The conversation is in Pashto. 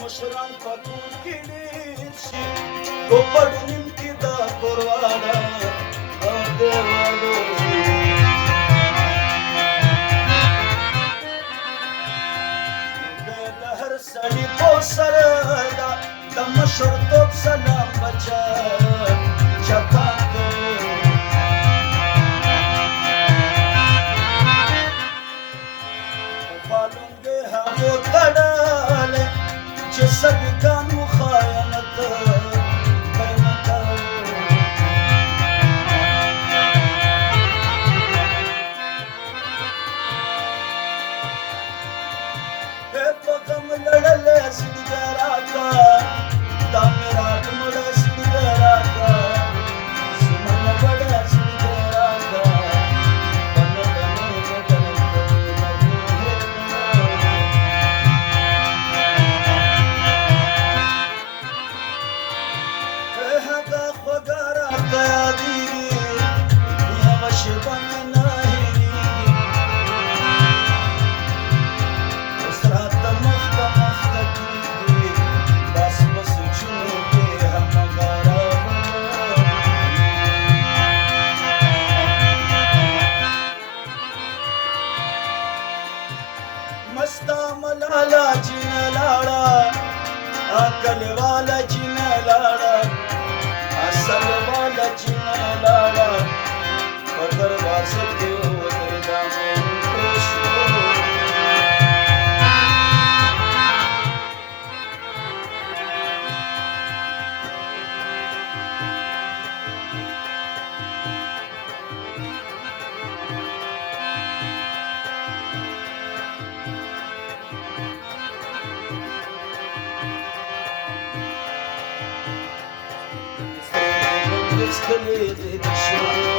مشران په کور کې ډېر شي په پړونیم کې دا کورواله او دیوالو د هر سړي په سر دا د مشرتوب سلام بچا چپان پالونګې هغو تړلی چې سګکان و خیانت په غم لړلی سړي راکا دا مې راکمړه سړي راکا زمانه بډه سړي راکا هغه خوږه راته یادېږي یوه شېبه مې نه هېرېږي اوس راته مخته مخته کېږي بس په سوچونو کې همغه مستا ملاله چې نه لاړه کلیواله چې نه لاړه اصل والا چې نه لاړه په دروازه کې ودرېده پرې شو It's the